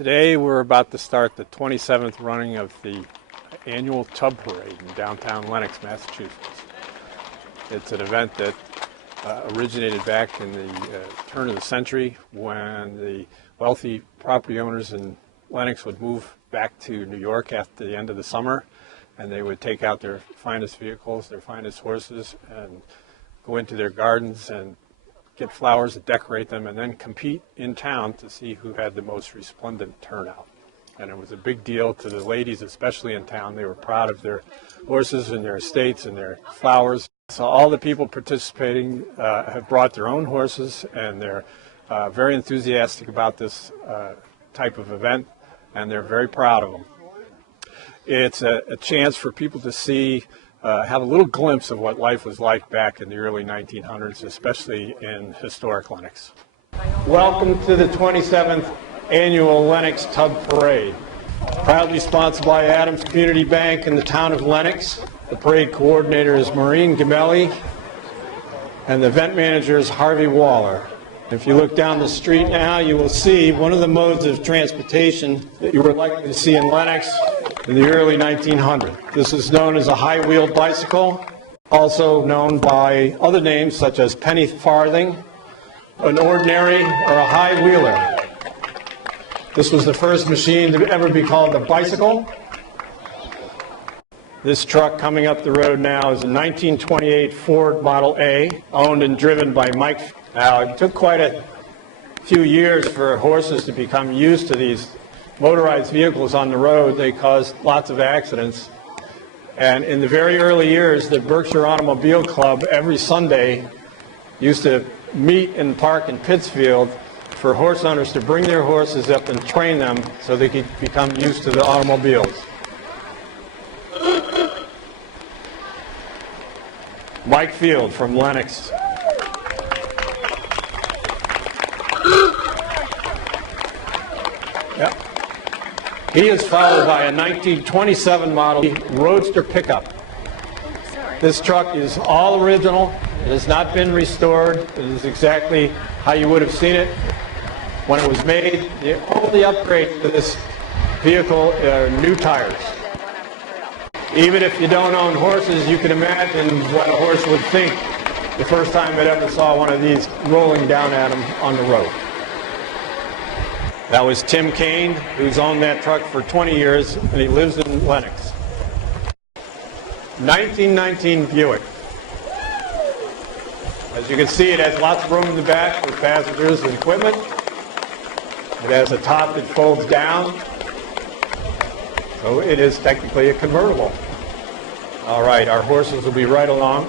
Today we're about to start the 27th running of the annual Tub Parade in downtown Lenox, Massachusetts. It's an event that originated back in the turn of the century when the wealthy property owners in Lenox would move back to New York at the end of the summer, and they would take out their finest vehicles, their finest horses, and go into their gardens and get flowers to decorate them, and then compete in town to see who had the most resplendent turnout. And it was a big deal to the ladies, especially in town. They were proud of their horses and their estates and their flowers. So all the people participating have brought their own horses, and they're very enthusiastic about this type of event, and they're very proud of them. It's a chance for people to see, have a little glimpse of what life was like back in the early 1900s, especially in historic Lenox. Welcome to the 27th annual Lenox Tub Parade. Proudly sponsored by Adams Community Bank and the town of Lenox. The parade coordinator is Maureen Gamelli, and the event manager is Harvey Waller. If you look down the street now, you will see one of the modes of transportation that you were likely to see in Lenox in the early 1900s. This is known as a high-wheeled bicycle, also known by other names such as penny farthing, an ordinary, or a high-wheeler. This was the first machine to ever be called a bicycle. This truck coming up the road now is a 1928 Ford Model A, owned and driven by Mike. Now, it took quite a few years for horses to become used to these motorized vehicles on the road. They caused lots of accidents. And in the very early years, the Berkshire Automobile Club every Sunday used to meet and park in Pittsfield for horse owners to bring their horses up and train them so they could become used to the automobiles. Mike Field from Lenox. Yep. He is followed by a 1927 model Roadster pickup. This truck is all original. It has not been restored. It is exactly how you would have seen it when it was made. The only upgrade to this vehicle are new tires. Even if you don't own horses, you can imagine what a horse would think the first time it ever saw one of these rolling down at him on the road. That was Tim Kane, who's owned that truck for 20 years, and he lives in Lenox. 1919 Buick. As you can see, it has lots of room in the back for passengers and equipment. It has a top that folds down, so it is technically a convertible. All right, our horses will be right along.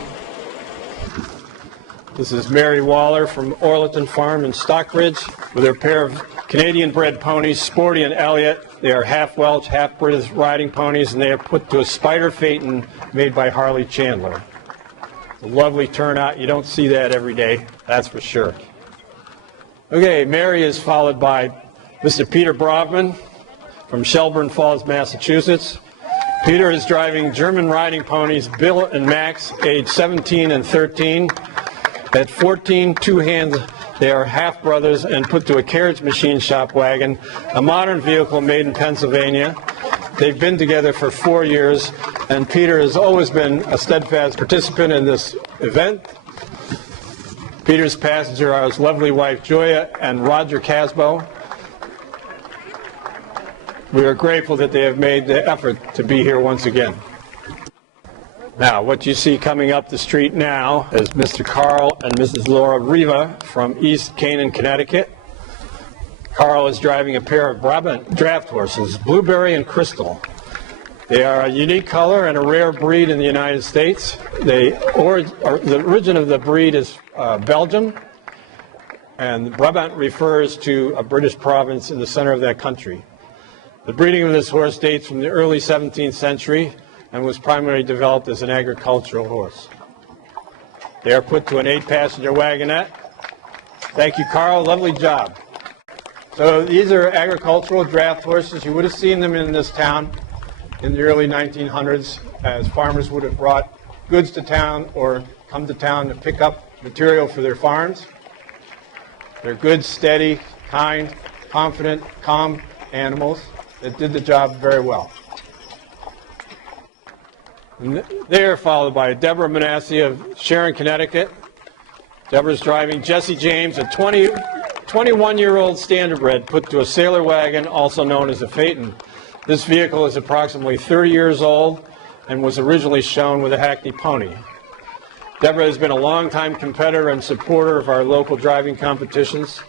This is Mary Waller from Orleton Farm in Stockbridge with her pair of Canadian-bred ponies, Sporty and Elliot. They are half Welsh, half British riding ponies, and they are put to a spider phaeton made by Harley Chandler. A lovely turnout. You don't see that every day, that's for sure. Okay, Mary is followed by Mr. Peter Bronfman from Shelburne Falls, Massachusetts. Peter is driving German riding ponies Bill and Max, age 17 and 13. At 14, two hands, they are half-brothers and put to a carriage machine shop wagon, a modern vehicle made in Pennsylvania. They've been together for 4 years, and Peter has always been a steadfast participant in this event. Peter's passengers are his lovely wife, Joya, and Roger Casbo. We are grateful that they have made the effort to be here once again. Now, what you see coming up the street now is Mr. Carl and Mrs. Laura Riva from East Canaan, Connecticut. Carl is driving a pair of Brabant draft horses, Blueberry and Crystal. They are a unique color and a rare breed in the United States. The origin of the breed is Belgium, and Brabant refers to a British province in the center of that country. The breeding of this horse dates from the early 17th century and was primarily developed as an agricultural horse. They are put to an 8-passenger wagonette. Thank you, Carl. Lovely job. So these are agricultural draft horses. You would have seen them in this town in the early 1900s as farmers would have brought goods to town or come to town to pick up material for their farms. They're good, steady, kind, confident, calm animals. It did the job very well. And they're followed by Deborah Manasi of Sharon, Connecticut. Deborah's driving Jesse James, a 21-year-old standardbred put to a sailor wagon, also known as a phaeton. This vehicle is approximately 30 years old and was originally shown with a hackney pony. Deborah has been a longtime competitor and supporter of our local driving competitions.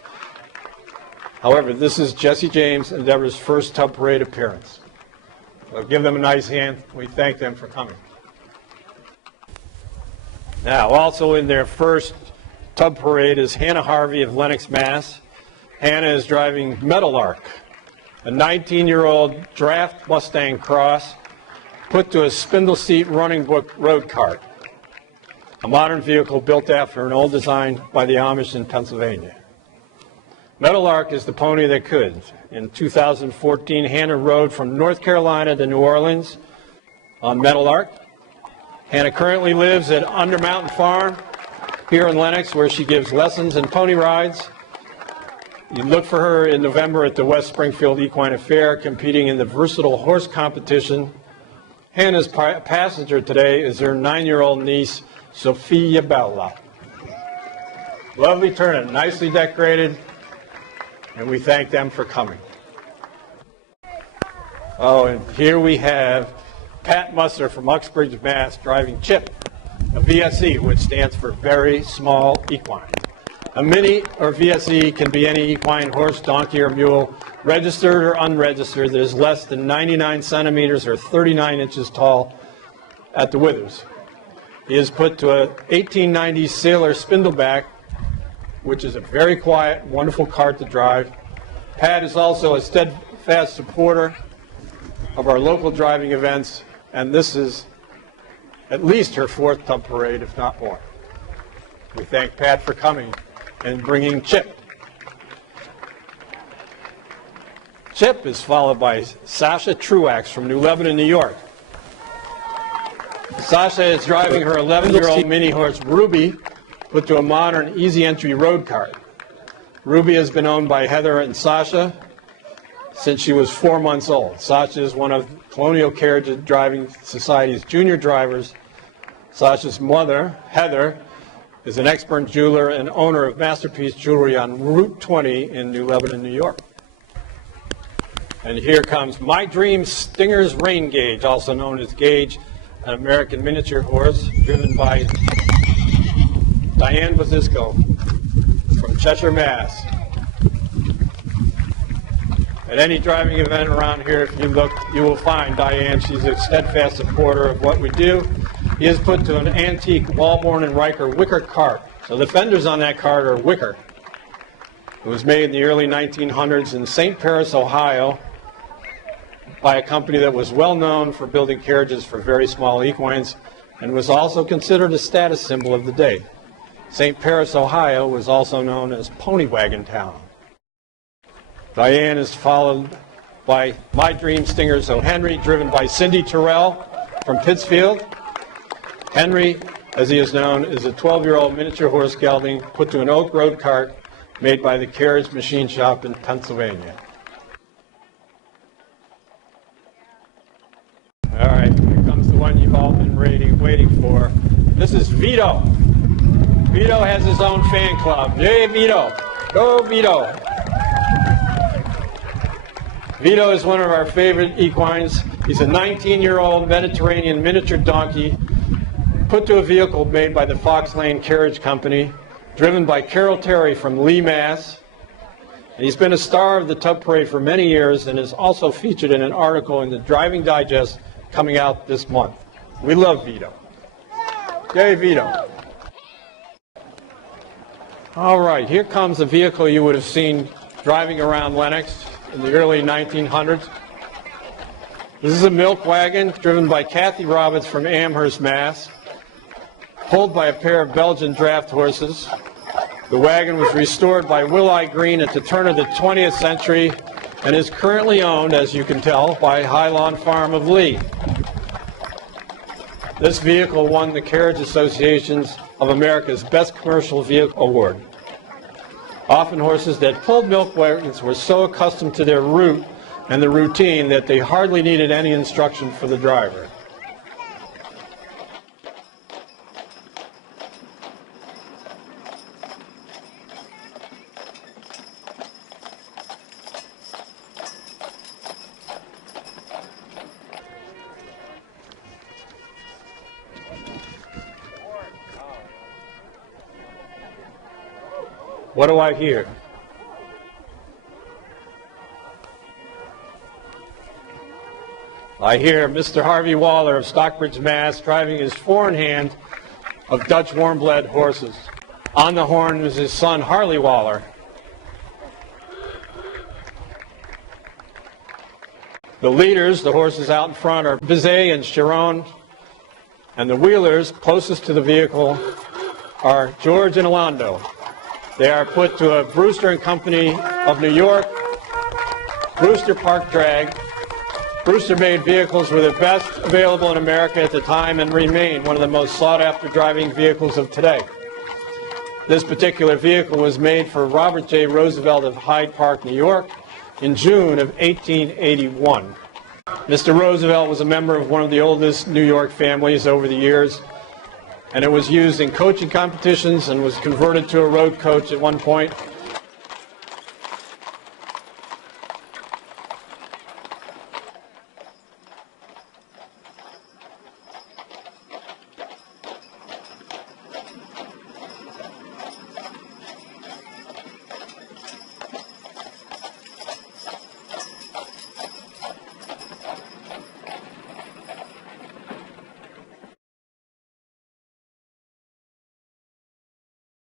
However, this is Jesse James and Deborah's first Tub Parade appearance. So give them a nice hand. We thank them for coming. Now, also in their first Tub Parade is Hannah Harvey of Lenox, Mass. Hannah is driving Meadowlark, a 19-year-old draft Mustang Cross put to a spindle seat running book road cart, a modern vehicle built after an old design by the Amish in Pennsylvania. Meadowlark is the pony that could. In 2014, Hannah rode from North Carolina to New Orleans on Meadowlark. Hannah currently lives at Undermountain Farm here in Lenox, where she gives lessons and pony rides. You look for her in November at the West Springfield Equine Fair, competing in the versatile horse competition. Hannah's passenger today is her 9-year-old niece, Sophia Bella. Lovely turnip, nicely decorated, and we thank them for coming. Oh, and here we have Pat Musser from Uxbridge, Mass. Driving Chip, a VSE, which stands for Very Small Equine. A mini or VSE can be any equine horse, donkey, or mule, registered or unregistered, that is less than 99 centimeters or 39 inches tall at the withers. He is put to a 1890 Sailor Spindleback, which is a very quiet, wonderful cart to drive. Pat is also a steadfast supporter of our local driving events, and this is at least her 4th Tub Parade, if not more. We thank Pat for coming and bringing Chip. Chip is followed by Sasha Truax from New Lebanon, New York. Sasha is driving her 11-year-old mini horse, Ruby, put to a modern, easy-entry road cart. Ruby has been owned by Heather and Sasha since she was 4 months old. Sasha is one of Colonial Carriage Driving Society's junior drivers. Sasha's mother, Heather, is an expert jeweler and owner of Masterpiece Jewelry on Route 20 in New Lebanon, New York. And here comes My Dream Stinger's Rain Gauge, also known as Gauge, an American miniature horse driven by Diane Cisco from Cheshire, Mass. At any driving event around here, if you look, you will find Diane. She's a steadfast supporter of what we do. He is put to an antique Walborn and Riker wicker cart. So the fenders on that cart are wicker. It was made in the early 1900s in St. Paris, Ohio, by a company that was well known for building carriages for very small equines and was also considered a status symbol of the day. St. Paris, Ohio was also known as Pony Wagon Town. Diane is followed by My Dream Stinger's OHenry, driven by Cindy Terrell from Pittsfield. Henry, as he is known, is a 12-year-old miniature horse gelding put to an oak road cart made by the Carriage Machine Shop in Pennsylvania. All right, here comes the one you've all been waiting for. This is Vito. Vito has his own fan club. Yay, Vito! Go, Vito! Vito is one of our favorite equines. He's a 19-year-old Mediterranean miniature donkey put to a vehicle made by the Fox Lane Carriage Company, driven by Carol Terry from Lee, Mass. And he's been a star of the Tub Parade for many years and is also featured in an article in the Driving Digest coming out this month. We love Vito. Yay, Vito. All right, here comes a vehicle you would have seen driving around Lenox in the early 1900s. This is a milk wagon driven by Kathy Roberts from Amherst, Mass. Pulled by a pair of Belgian draft horses. The wagon was restored by Will-I Green at the turn of the 20th century and is currently owned, as you can tell, by Highlawn Farm of Lee. This vehicle won the Carriage Association's of America's Best Commercial Vehicle Award. Often horses that pulled milk wagons were so accustomed to their route and the routine that they hardly needed any instruction for the driver. What do I hear? I hear Mr. Harvey Waller of Stockbridge, Mass. Driving his four-in-hand of Dutch warm-bled horses. On the horn is his son, Harley Waller. The leaders, the horses out in front, are Bizet and Chiron, and the wheelers closest to the vehicle are George and Alando. They are put to a Brewster Company of New York, Brewster Park drag. Brewster-made vehicles were the best available in America at the time and remain one of the most sought-after driving vehicles of today. This particular vehicle was made for Robert J. Roosevelt of Hyde Park, New York, in June of 1881. Mr. Roosevelt was a member of one of the oldest New York families over the years, and it was used in coaching competitions and was converted to a road coach at one point.